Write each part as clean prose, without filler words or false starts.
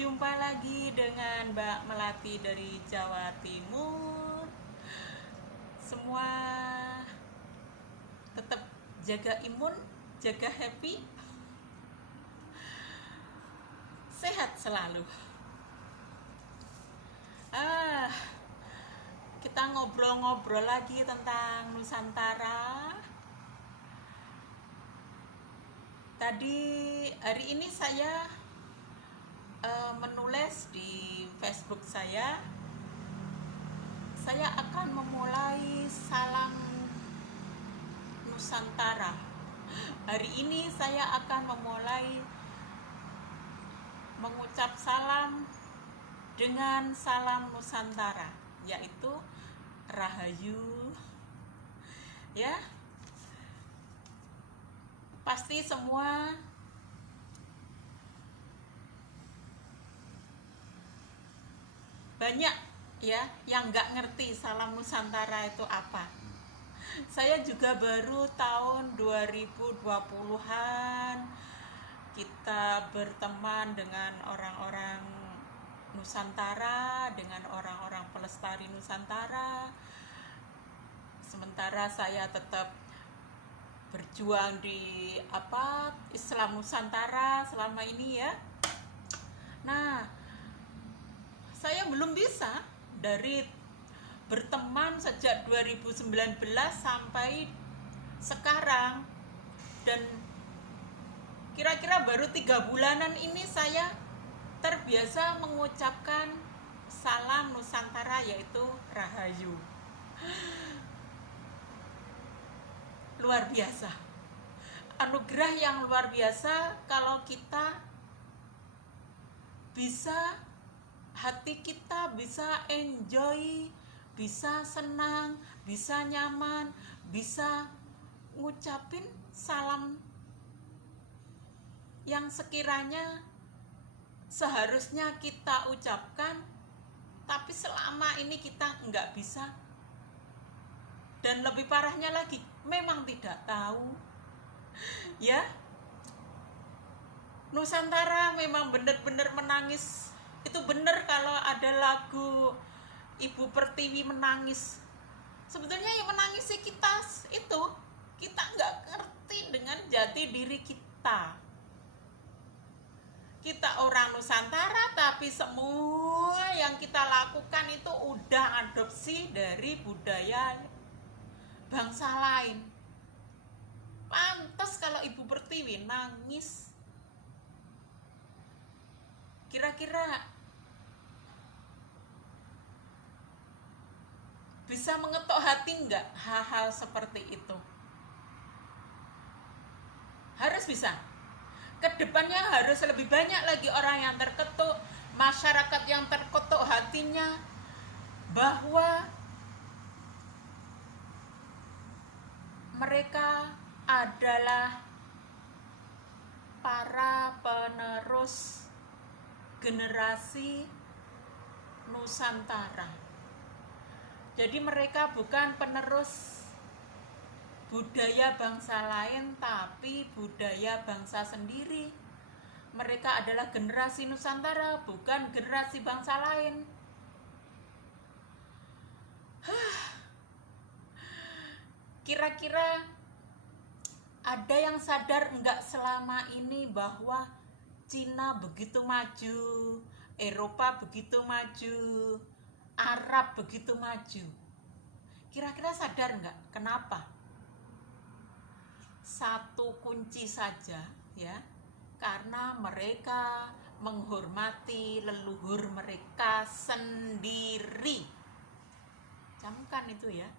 Jumpa lagi dengan Mbak Melati dari Jawa Timur. Semua tetap jaga imun, jaga happy, sehat selalu. Kita ngobrol-ngobrol lagi tentang Nusantara. Hari ini saya menulis di Facebook saya akan memulai salam Nusantara. Hari ini saya akan memulai mengucap salam dengan salam Nusantara, yaitu Rahayu. Ya, pasti semua banyak ya yang nggak ngerti salam Nusantara itu apa. Saya juga baru tahun 2020-an kita berteman dengan orang-orang Nusantara, dengan orang-orang pelestari Nusantara. Sementara saya tetap berjuang di Islam Nusantara selama ini ya. Nah, saya belum bisa dari berteman sejak 2019 sampai sekarang, dan kira-kira baru 3 bulanan ini saya terbiasa mengucapkan salam Nusantara, yaitu Rahayu. Luar biasa, anugerah yang luar biasa kalau kita bisa, hati kita bisa enjoy, bisa senang, bisa nyaman, bisa ngucapin salam yang sekiranya seharusnya kita ucapkan, tapi selama ini kita nggak bisa. Dan lebih parahnya lagi, memang tidak tahu. Ya, Nusantara memang benar-benar menangis. Itu benar kalau ada lagu Ibu Pertiwi menangis. Sebetulnya yang menangis sih kita itu. Kita nggak ngerti dengan jati diri kita. Kita orang Nusantara, tapi semua yang kita lakukan itu udah adopsi dari budaya bangsa lain. Pantas kalau Ibu Pertiwi nangis. Kira-kira bisa mengetuk hati nggak hal-hal seperti itu? Harus bisa. Kedepannya harus lebih banyak lagi orang yang terketuk, masyarakat yang terketuk hatinya bahwa mereka adalah para penerus generasi Nusantara. Jadi mereka bukan penerus budaya bangsa lain, tapi budaya bangsa sendiri. Mereka adalah generasi Nusantara, bukan generasi bangsa lain. Kira-kira ada yang sadar enggak selama ini bahwa Cina begitu maju, Eropa begitu maju, Arab begitu maju? Kira-kira sadar enggak? Kenapa? Satu kunci saja ya, karena mereka menghormati leluhur mereka sendiri. Camkan itu ya.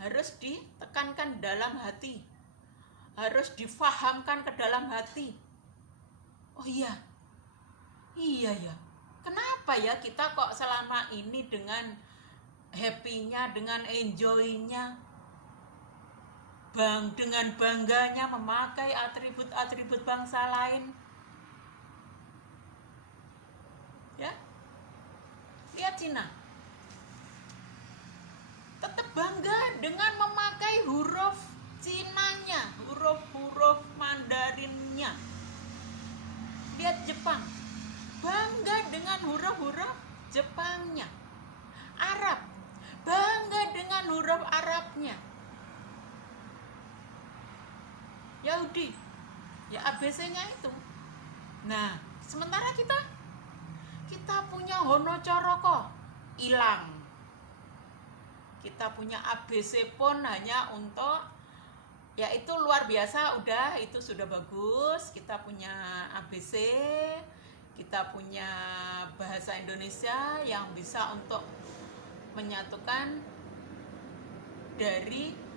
Harus ditekankan dalam hati, harus difahamkan ke dalam hati. Oh iya ya, kenapa ya kita kok selama ini dengan happy-nya, dengan enjoy-nya, dengan bangganya memakai atribut-atribut bangsa lain? Ya, lihat Cina, tetap bangga dengan memakai huruf Cinanya, huruf-huruf Mandarinnya. Lihat tadi ya ABC-nya itu. Nah sementara kita punya Hono Coroko hilang, kita punya ABC pun hanya untuk ya itu luar biasa, udah itu sudah bagus. Kita punya ABC, kita punya bahasa Indonesia yang bisa untuk menyatukan dari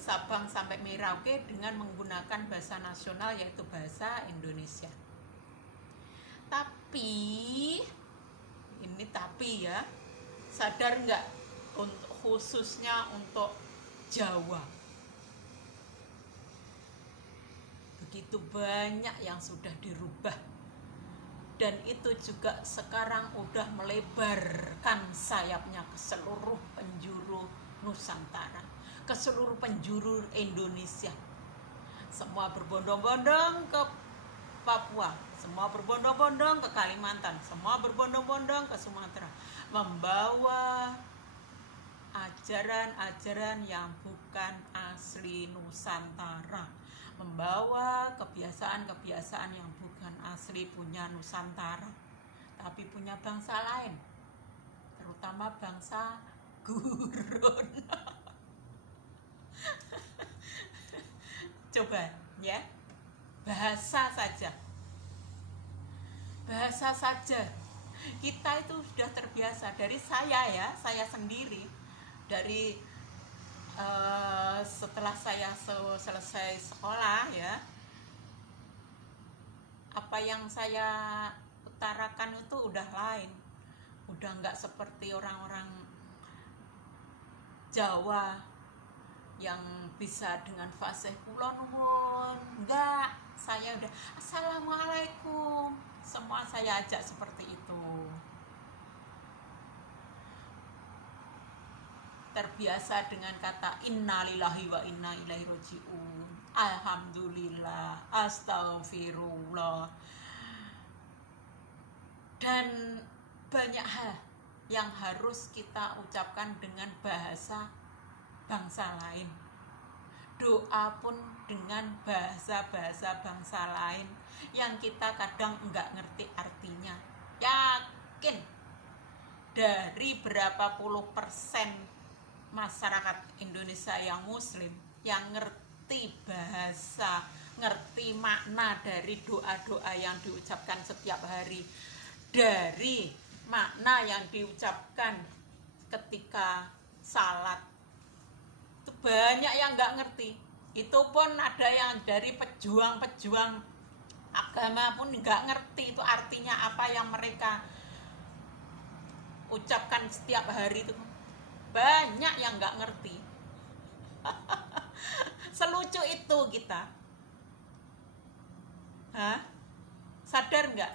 Sabang sampai Merauke dengan menggunakan bahasa nasional yaitu bahasa Indonesia. Tapi ini tapi ya, sadar nggak untuk khususnya untuk Jawa begitu banyak yang sudah dirubah, dan itu juga sekarang udah melebarkan sayapnya ke seluruh penjuru Nusantara, ke seluruh penjuru Indonesia. Semua berbondong-bondong ke Papua, semua berbondong-bondong ke Kalimantan, semua berbondong-bondong ke Sumatera, membawa ajaran-ajaran yang bukan asli Nusantara, membawa kebiasaan-kebiasaan yang bukan asli punya Nusantara, tapi punya bangsa lain, terutama bangsa Gurun. Coba ya, bahasa saja kita itu sudah terbiasa. Dari saya sendiri, dari setelah saya selesai sekolah ya, apa yang saya utarakan itu udah lain, udah nggak seperti orang-orang Jawa yang bisa dengan fasih kula nuwun. Enggak, saya udah assalamualaikum, semua saya ajak seperti itu. Terbiasa dengan kata innalillahi wa inna ilaihi rajiun, alhamdulillah, astagfirullah, dan banyak hal yang harus kita ucapkan dengan bahasa bangsa lain. Doa pun dengan bahasa-bahasa bangsa lain yang kita kadang enggak ngerti artinya. Yakin dari berapa puluh persen masyarakat Indonesia yang muslim yang ngerti bahasa, ngerti makna dari doa-doa yang diucapkan setiap hari, dari makna yang diucapkan ketika salat. Itu banyak yang nggak ngerti. Itu pun ada yang dari pejuang-pejuang agama pun nggak ngerti itu artinya apa yang mereka ucapkan setiap hari itu. Banyak yang nggak ngerti. Selucu itu kita. Sadar nggak?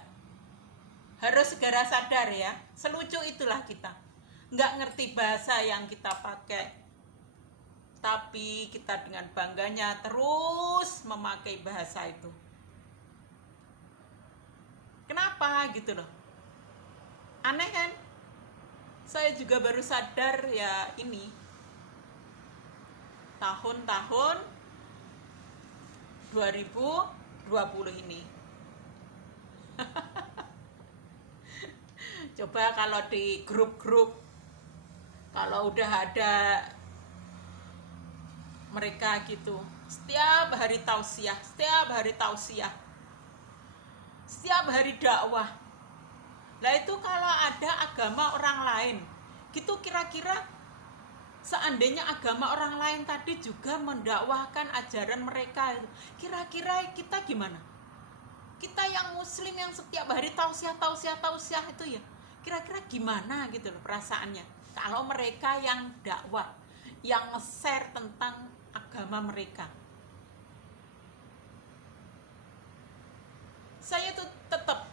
Harus segera sadar ya. Selucu itulah kita. Nggak ngerti bahasa yang kita pakai, tapi kita dengan bangganya terus memakai bahasa itu. Kenapa gitu loh? Aneh kan? Saya juga baru sadar ya ini tahun-tahun 2020 ini. Coba kalau di grup-grup, kalau udah ada mereka gitu, setiap hari tausiah, setiap hari dakwah. Lah itu kalau ada agama orang lain gitu, kira-kira seandainya agama orang lain tadi juga mendakwahkan ajaran mereka, kira-kira kita gimana? Kita yang muslim yang setiap hari tausiah itu ya, kira-kira gimana gitu loh perasaannya kalau mereka yang dakwah, yang nge-share tentang agama mereka. Saya tuh tetap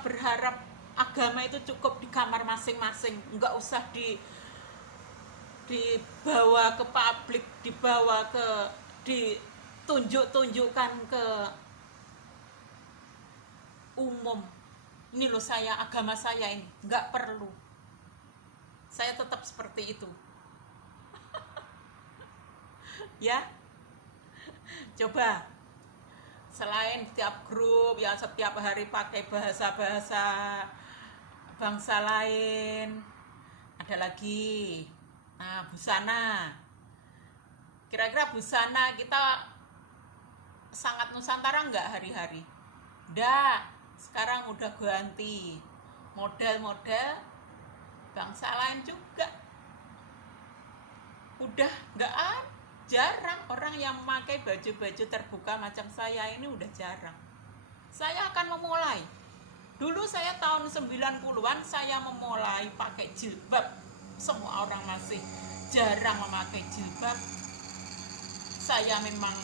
berharap agama itu cukup di kamar masing-masing, nggak usah dibawa ke publik, ditunjukkan ke umum. Ini loh saya, agama saya ini, nggak perlu. Saya tetap seperti itu. Ya, Coba, selain setiap grup yang setiap hari pakai bahasa-bahasa bangsa lain, ada lagi, nah, busana. Kira-kira busana kita sangat Nusantara nggak hari-hari? Nggak, sekarang udah ganti model-model bangsa lain juga. Udah nggak ada, jarang orang yang memakai baju-baju terbuka macam saya ini, udah jarang. Saya akan memulai. Dulu saya tahun 90-an saya memulai pakai jilbab. Semua orang masih jarang memakai jilbab. Saya memang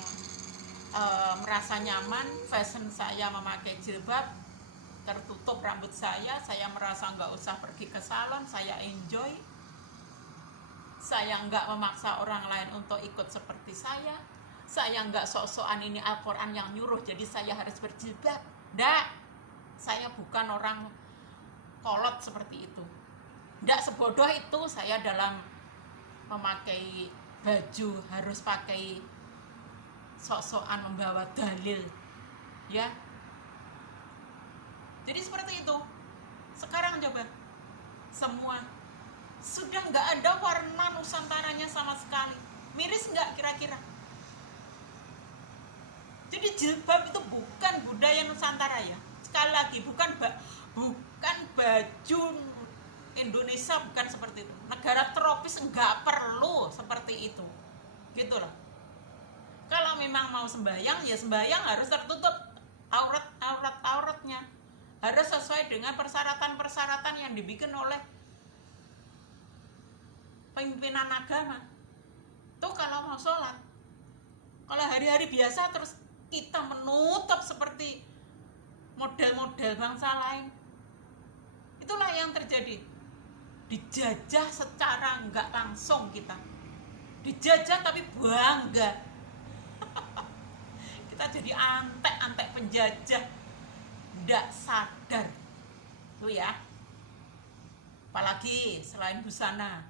merasa nyaman, fashion saya memakai jilbab, tertutup rambut saya merasa nggak usah pergi ke salon, saya enjoy. Saya nggak memaksa orang lain untuk ikut seperti saya nggak sok-sokan ini Al-Quran yang nyuruh jadi saya harus berjilbab. Nggak, saya bukan orang kolot seperti itu. Nggak sebodoh itu saya dalam memakai baju harus pakai sok-sokan membawa dalil, ya. Jadi seperti itu. Sekarang coba, semua sudah nggak ada warna Nusantaranya sama sekali. Miris nggak kira-kira? Jadi jilbab itu bukan budaya Nusantara ya. Sekali lagi, bukan baju Indonesia, bukan seperti itu. Negara tropis nggak perlu seperti itu, gitu loh. Kalau memang mau sembahyang, ya sembahyang harus tertutup auratnya, harus sesuai dengan persyaratan-persyaratan yang dibikin oleh pimpinan agama. Tuh kalau mau sholat. Kalau hari-hari biasa terus kita menutup seperti model-model bangsa lain, itulah yang terjadi. Dijajah secara nggak langsung kita. Dijajah tapi bangga. Kita jadi antek-antek penjajah, nggak sadar. Tuh ya. Apalagi selain busana,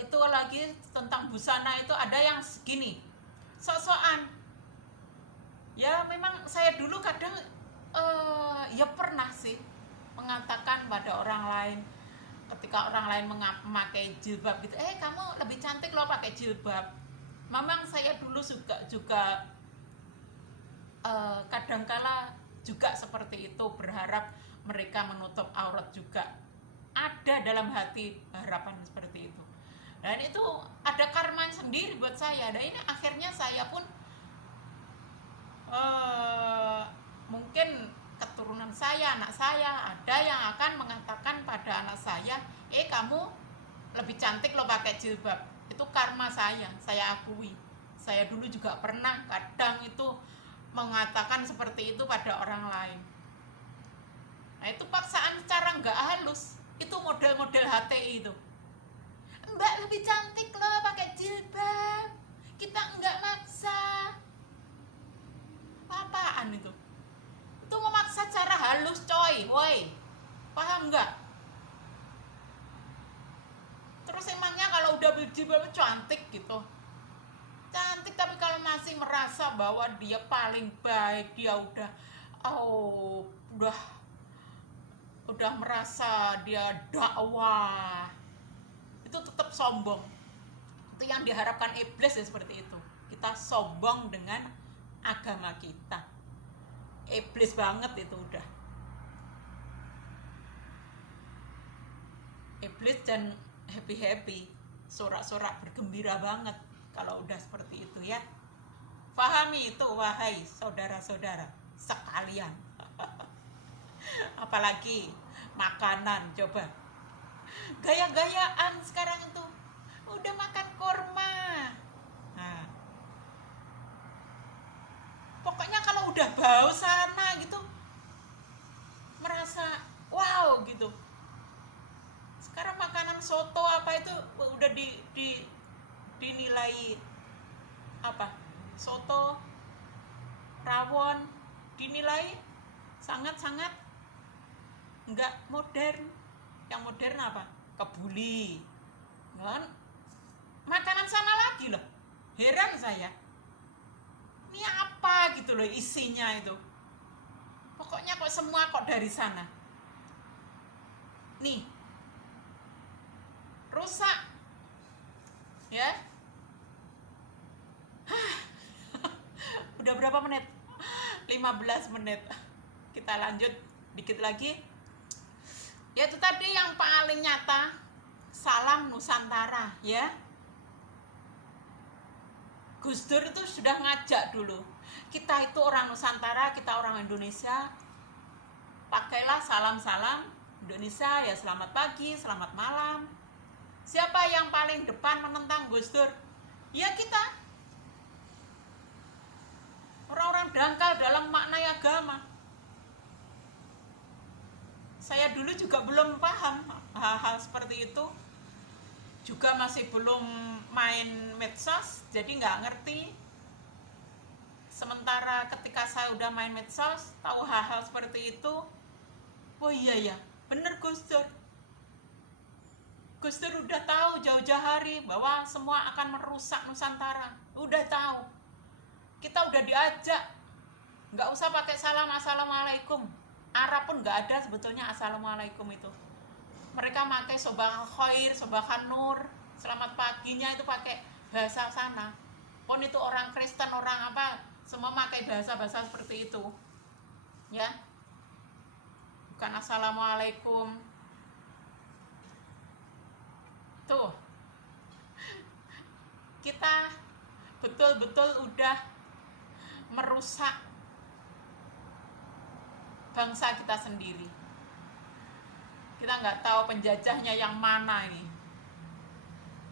itu lagi tentang busana itu ada yang segini, sok-sokan. Ya memang saya dulu kadang ya pernah sih mengatakan pada orang lain, ketika orang lain memakai jilbab gitu, kamu lebih cantik loh pakai jilbab. Memang saya dulu juga kadangkala juga seperti itu, berharap mereka menutup aurat juga. Ada dalam hati harapan seperti itu, dan itu ada karma sendiri buat saya. Dan ini akhirnya saya pun mungkin keturunan saya, anak saya, ada yang akan mengatakan pada anak saya, kamu lebih cantik lo pakai jilbab. Itu karma saya akui. Saya dulu juga pernah kadang itu mengatakan seperti itu pada orang lain. Nah itu paksaan secara nggak halus. Itu model-model HTI itu. Mbak lebih cantik loh pakai jilbab, kita nggak maksa. Apaan itu? Itu memaksa cara halus coy, woi. Paham nggak? Terus emangnya kalau udah berjilbab cantik gitu? Cantik, tapi kalau masih merasa bahwa dia paling baik, dia udah merasa dia dakwah, itu tetap sombong. Itu yang diharapkan iblis ya, seperti itu. Kita sombong dengan agama kita. Iblis banget itu udah. Iblis dan happy-happy, sorak-sorak bergembira banget kalau udah seperti itu ya. Pahami itu wahai saudara-saudara sekalian. Apalagi makanan, coba gaya-gayaan sekarang itu udah makan korma. Nah, pokoknya kalau udah bau sana gitu merasa wow gitu. Sekarang makanan soto apa itu udah dinilai apa, soto, rawon dinilai sangat-sangat nggak modern. Yang modern apa? Kebuli, kan? loh isinya itu. Pokoknya kok semua kok dari sana. Nih, rusak ya. Udah berapa menit? 15 menit. Kita lanjut dikit lagi. Ya itu tadi yang paling nyata, salam Nusantara ya. Gus Dur itu sudah ngajak dulu, kita itu orang Nusantara, kita orang Indonesia, pakailah salam-salam Indonesia ya, selamat pagi, selamat malam. Siapa yang paling depan menentang Gus Dur? Ya kita, orang-orang dangkal dalam makna agama. Saya dulu juga belum paham hal-hal seperti itu, juga masih belum main medsos, jadi nggak ngerti. Sementara ketika saya udah main medsos, tahu hal-hal seperti itu, oh iya ya, bener Gus Dur. Gus Dur udah tahu jauh-jauh hari bahwa semua akan merusak Nusantara, udah tahu. Kita udah diajak, nggak usah pakai salam assalamualaikum. Arab pun nggak ada sebetulnya assalamualaikum itu. Mereka pakai sobah khair, sobah nur, selamat paginya itu pakai bahasa sana. Pun itu orang Kristen, orang apa, semua pakai bahasa-bahasa seperti itu. Ya. Bukan assalamualaikum. Tuh. Kita betul-betul udah merusak bangsa kita sendiri. Kita nggak tahu penjajahnya yang mana ini,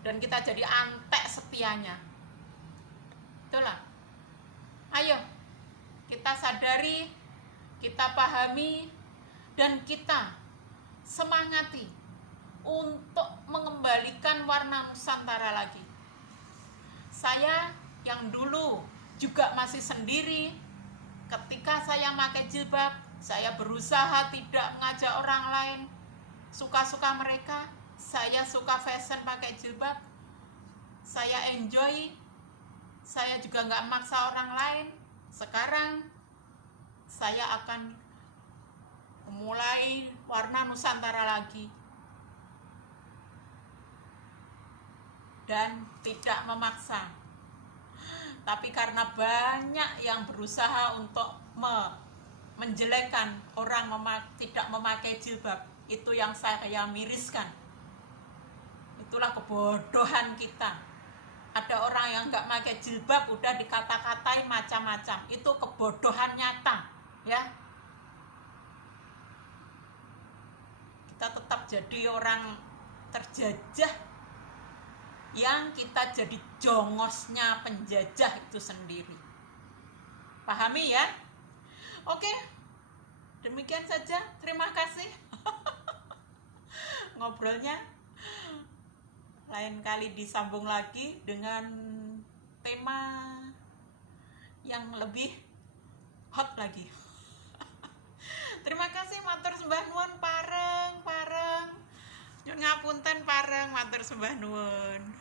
dan kita jadi antek setianya. Itulah, ayo kita sadari, kita pahami, dan kita semangati untuk mengembalikan warna Nusantara lagi. Saya yang dulu juga masih sendiri, ketika saya pakai jilbab, saya berusaha tidak mengajak orang lain, suka-suka mereka. Saya suka fashion pakai jilbab, saya enjoy, saya juga nggak maksa orang lain. Sekarang saya akan memulai warna Nusantara lagi, dan tidak memaksa. Tapi karena banyak yang berusaha untuk menjelekkan orang tidak memakai jilbab, itu yang saya miriskan. Itulah kebodohan kita. Ada orang yang nggak pakai jilbab udah dikata-katain macam-macam. Itu kebodohan nyata, ya. Kita tetap jadi orang terjajah, yang kita jadi jongosnya penjajah itu sendiri. Pahami ya? Oke, demikian saja. Terima kasih. Ngobrolnya lain kali disambung lagi dengan tema yang lebih hot lagi. Terima kasih, matur sembah nuwun, pareng. Nyun ngapunten, pareng, matur sembah nuwun.